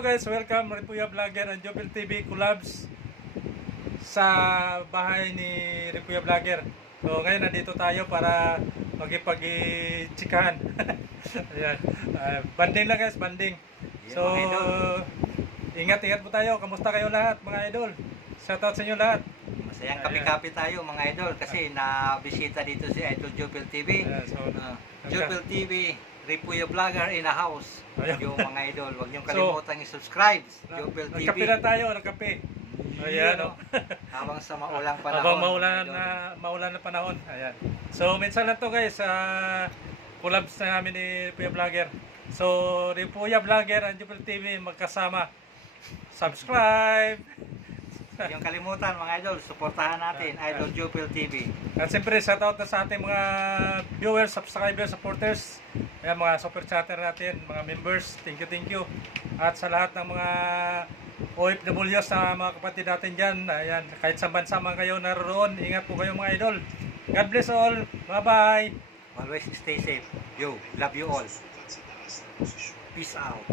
Hello guys, welcome Ripuya Vlogger and Jopel TV collabs sa bahay ni Ripuya Vlogger. So ngayon nandito tayo para magipag-chikahan. Ayan. Banding lang guys, banding. So ingat-ingat po tayo. Kamusta kayo lahat mga idol? Shoutout sa inyo lahat. Masayang kapi-kapi tayo mga idol kasi na-bisita dito si Idol Jopel TV. Jopel TV, Ripuya Vlogger in the house. Yung mga idol, huwag niyong kalimutan i-subscribe. Jopel TV. Nagkape na tayo, nagkape. Ayan, no? Habang sa maulang panahon. Habang maulan na panahon. Ayan. So, minsan lang to guys, collabs na namin ni Ripuya Vlogger. So, Ripuya Vlogger and Jopel TV magkasama. Subscribe! Yung kalimutan mga idol, suportahan natin Idol Jopel TV. At siyempre, shoutout na sa ating mga viewers, subscribers, supporters. Ayan, mga super chatter natin, mga members. Thank you. At sa lahat ng mga OFWs na mga kapatid natin dyan, ayan, kahit sa bansa man kayo naroon, ingat po kayo mga idol. God bless all. Bye-bye. Always stay safe. Yo, love you all. Peace out.